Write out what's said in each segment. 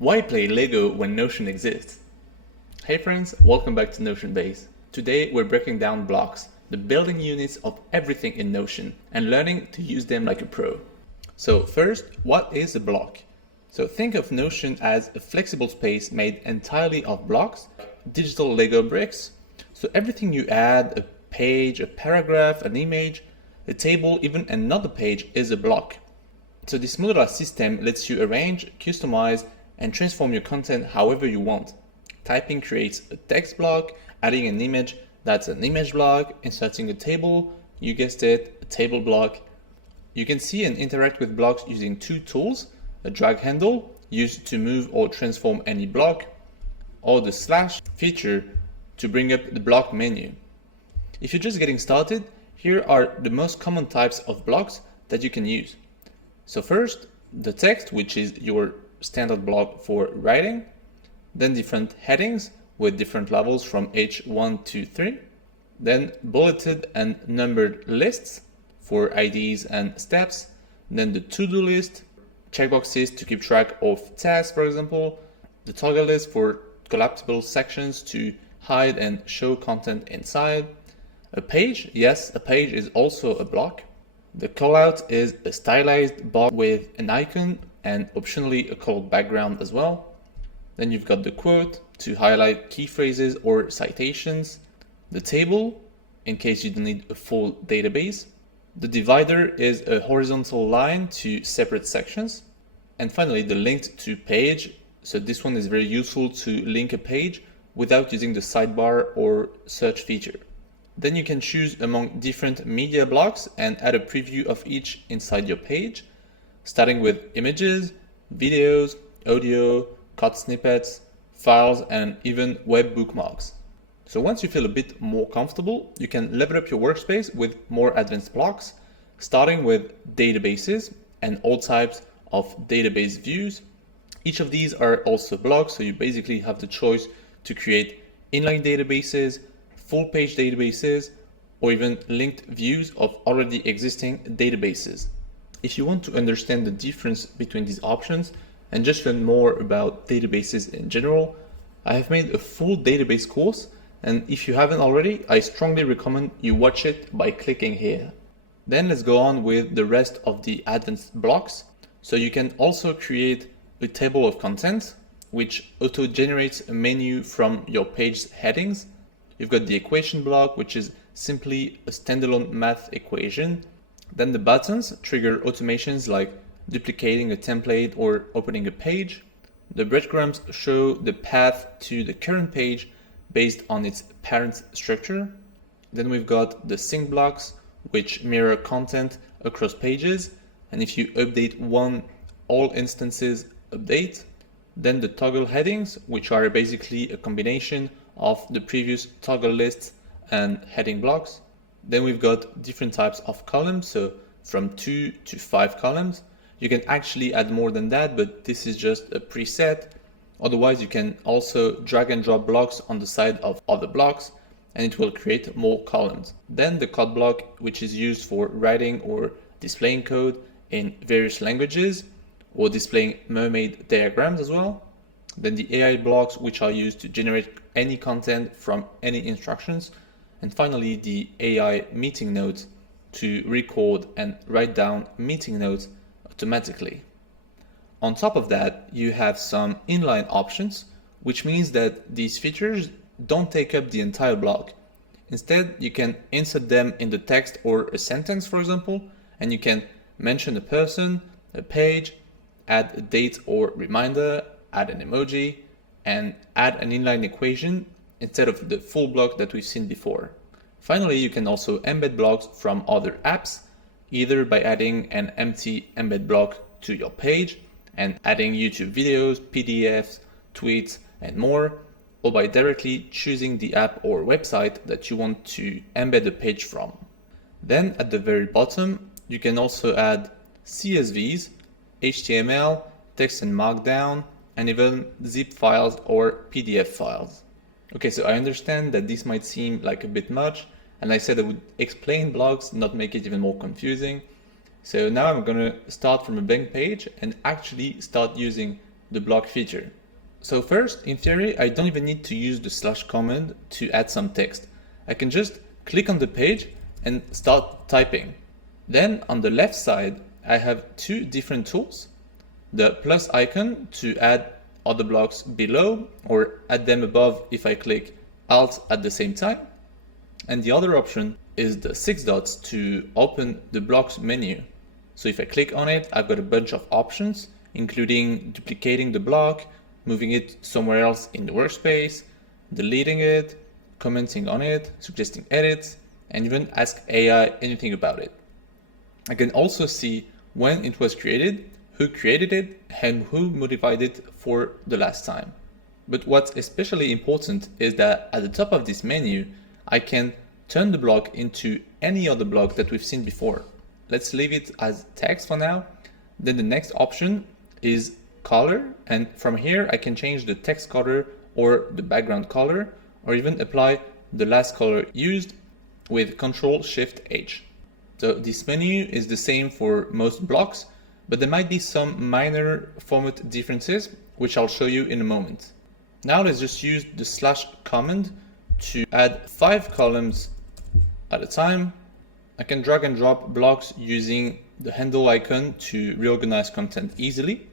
Why play Lego when Notion exists? Hey friends, welcome back to Notionbase. Today we're breaking down blocks, the building units of everything in Notion, and learning to use them like a pro. So first, what is a block? So think of Notion as a flexible space made entirely of blocks, digital Lego bricks. So everything you add, a page, a paragraph, an image, a table, even another page is a block. So this modular system lets you arrange, customize, and transform your content however you want. Typing creates a text block, adding an image, that's an image block, inserting a table, you guessed it, a table block. You can see and interact with blocks using two tools, a drag handle, used to move or transform any block, or the slash feature to bring up the block menu. If you're just getting started, here are the most common types of blocks that you can use. So first, the text, which is your standard block for writing, then different headings with different levels from H1 to 3, then bulleted and numbered lists for IDs and steps, then the to-do list, checkboxes to keep track of tasks, for example, the toggle list for collapsible sections to hide and show content inside, a page, yes, a page is also a block. The callout is a stylized box with an icon and optionally a colored background as well. Then you've got the quote to highlight key phrases or citations, the table in case you don't need a full database. The divider is a horizontal line to separate sections. And finally, the linked to page. So this one is very useful to link a page without using the sidebar or search feature. Then you can choose among different media blocks and add a preview of each inside your page, starting with images, videos, audio, cut snippets, files, and even web bookmarks. So once you feel a bit more comfortable, you can level up your workspace with more advanced blocks, starting with databases and all types of database views. Each of these are also blocks, so you basically have the choice to create inline databases, full page databases, or even linked views of already existing databases. If you want to understand the difference between these options and just learn more about databases in general, I have made a full database course, and if you haven't already, I strongly recommend you watch it by clicking here. Then let's go on with the rest of the advanced blocks. So you can also create a table of contents, which auto-generates a menu from your page's headings. You've got the equation block, which is simply a standalone math equation. Then the buttons trigger automations like duplicating a template or opening a page. The breadcrumbs show the path to the current page based on its parent structure. Then we've got the sync blocks, which mirror content across pages. And if you update one, all instances update. Then the toggle headings, which are basically a combination of the previous toggle lists and heading blocks. Then we've got different types of columns, so from 2 to 5 columns. You can actually add more than that, but this is just a preset. Otherwise, you can also drag and drop blocks on the side of other blocks, and it will create more columns. Then the code block, which is used for writing or displaying code in various languages, or displaying mermaid diagrams as well. Then the AI blocks, which are used to generate any content from any instructions. And finally, the AI meeting notes to record and write down meeting notes automatically. On top of that, you have some inline options, which means that these features don't take up the entire block. Instead, you can insert them in the text or a sentence, for example, and you can mention a person, a page, add a date or reminder, add an emoji, and add an inline equation instead of the full block that we've seen before. Finally, you can also embed blocks from other apps, either by adding an empty embed block to your page and adding YouTube videos, PDFs, tweets, and more, or by directly choosing the app or website that you want to embed the page from. Then at the very bottom, you can also add CSVs, HTML, text and markdown, and even zip files or PDF files. Okay, so I understand that this might seem like a bit much, and I said I would explain blocks, not make it even more confusing. So now I'm gonna start from a blank page and actually start using the block feature. So first, in theory, I don't even need to use the slash command to add some text. I can just click on the page and start typing. Then on the left side, I have two different tools. The plus icon to add other blocks below or add them above if I click Alt at the same time. And the other option is the 6 dots to open the blocks menu. So if I click on it, I've got a bunch of options, including duplicating the block, moving it somewhere else in the workspace, deleting it, commenting on it, suggesting edits, and even ask AI anything about it. I can also see when it was created, who created it, and who modified it for the last time. But what's especially important is that at the top of this menu, I can turn the block into any other block that we've seen before. Let's leave it as text for now. Then the next option is color, and from here I can change the text color or the background color, or even apply the last color used with Ctrl-Shift-H. So this menu is the same for most blocks, but there might be some minor format differences, which I'll show you in a moment. Now let's just use the slash command to add 5 columns at a time. I can drag and drop blocks using the handle icon to reorganize content easily.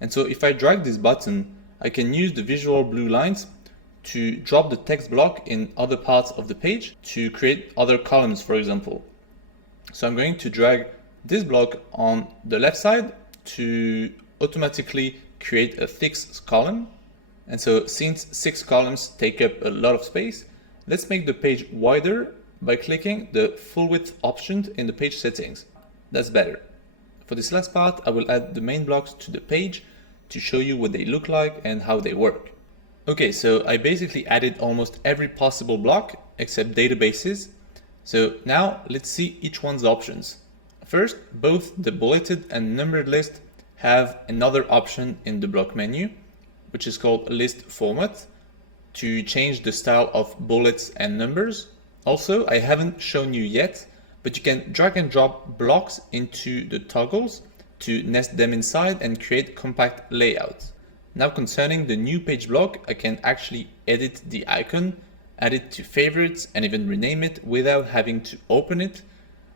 And so if I drag this button, I can use the visual blue lines to drop the text block in other parts of the page to create other columns, for example. So I'm going to drag this block on the left side to automatically create a 6th column. And so since 6 columns take up a lot of space, let's make the page wider by clicking the full width option in the page settings. That's better. For this last part, I will add the main blocks to the page to show you what they look like and how they work. Okay, so I basically added almost every possible block except databases. So now let's see each one's options. First, both the bulleted and numbered list have another option in the block menu, which is called list format, to change the style of bullets and numbers. Also, I haven't shown you yet, but you can drag and drop blocks into the toggles to nest them inside and create compact layouts. Now concerning the new page block, I can actually edit the icon, add it to favorites, and even rename it without having to open it.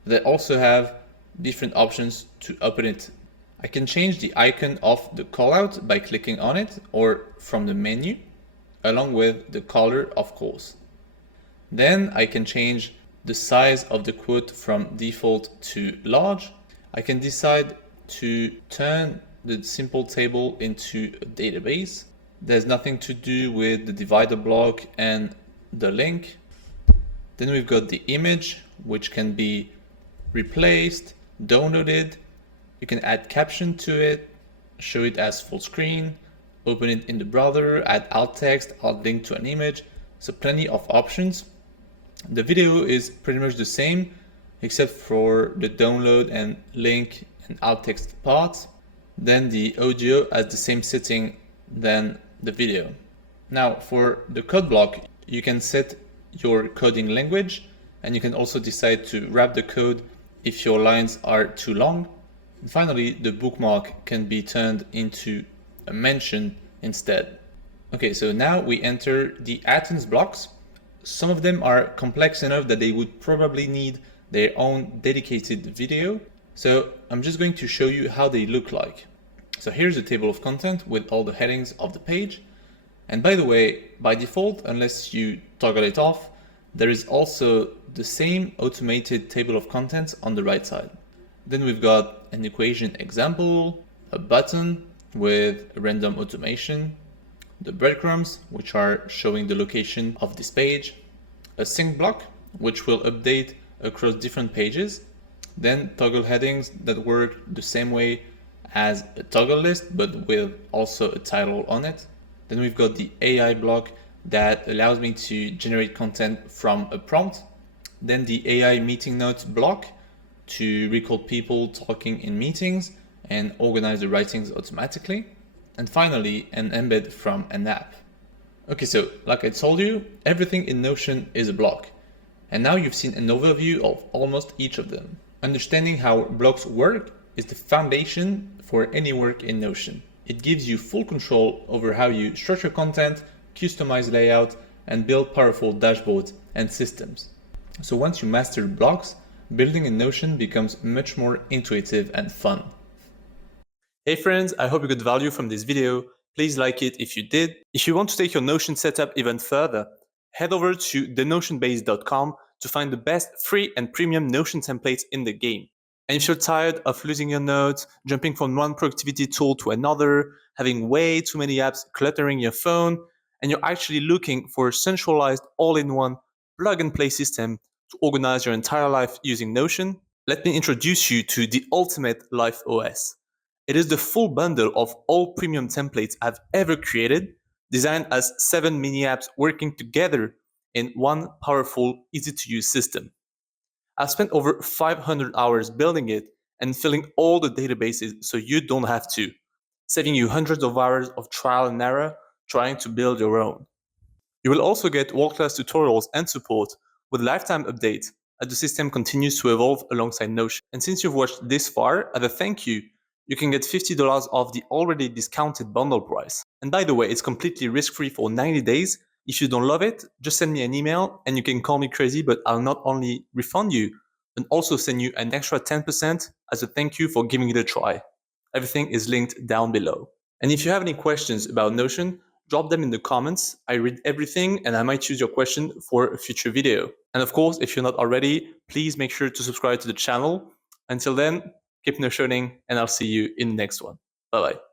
They also have different options to open it. I can change the icon of the callout by clicking on it or from the menu, along with the color, of course. Then I can change the size of the quote from default to large. I can decide to turn the simple table into a database. There's nothing to do with the divider block and the link. Then we've got the image, which can be replaced, downloaded. You can add caption to it, show it as full screen, open it in the browser, add alt text, alt link to an image. So plenty of options. The video is pretty much the same, except for the download and link and alt text parts. Then the audio has the same setting than the video. Now for the code block, you can set your coding language, and you can also decide to wrap the code if your lines are too long. And finally, the bookmark can be turned into a mention instead. Okay, so now we enter the atoms blocks. Some of them are complex enough that they would probably need their own dedicated video. So I'm just going to show you how they look like. So here's a table of content with all the headings of the page. And by the way, by default, unless you toggle it off, there is also the same automated table of contents on the right side. Then we've got an equation example, a button with random automation, the breadcrumbs, which are showing the location of this page, a sync block, which will update across different pages, then toggle headings that work the same way as a toggle list, but with also a title on it. Then we've got the AI block that allows me to generate content from a prompt. Then the AI meeting notes block to record people talking in meetings and organize the writings automatically. And finally, an embed from an app. Okay, so like I told you, everything in Notion is a block. And now you've seen an overview of almost each of them. Understanding how blocks work is the foundation for any work in Notion. It gives you full control over how you structure content, customize layout, and build powerful dashboards and systems. So once you master blocks, building in Notion becomes much more intuitive and fun. Hey friends, I hope you got value from this video. Please like it if you did. If you want to take your Notion setup even further, head over to thenotionbase.com to find the best free and premium Notion templates in the game. And if you're tired of losing your notes, jumping from one productivity tool to another, having way too many apps cluttering your phone, and you're actually looking for a centralized all-in-one plug-and-play system to organize your entire life using Notion, let me introduce you to the ultimate Life OS. It is the full bundle of all premium templates I've ever created, designed as 7 mini apps working together in one powerful, easy-to-use system. I've spent over 500 hours building it and filling all the databases so you don't have to, saving you hundreds of hours of trial and error trying to build your own. You will also get world-class tutorials and support with lifetime updates as the system continues to evolve alongside Notion. And since you've watched this far, as a thank you, you can get $50 off the already discounted bundle price. And by the way, it's completely risk-free for 90 days. If you don't love it, just send me an email and you can call me crazy, but I'll not only refund you, but also send you an extra 10% as a thank you for giving it a try. Everything is linked down below. And if you have any questions about Notion, drop them in the comments. I read everything and I might choose your question for a future video. And of course, if you're not already, please make sure to subscribe to the channel. Until then, keep notioning and I'll see you in the next one. Bye-bye.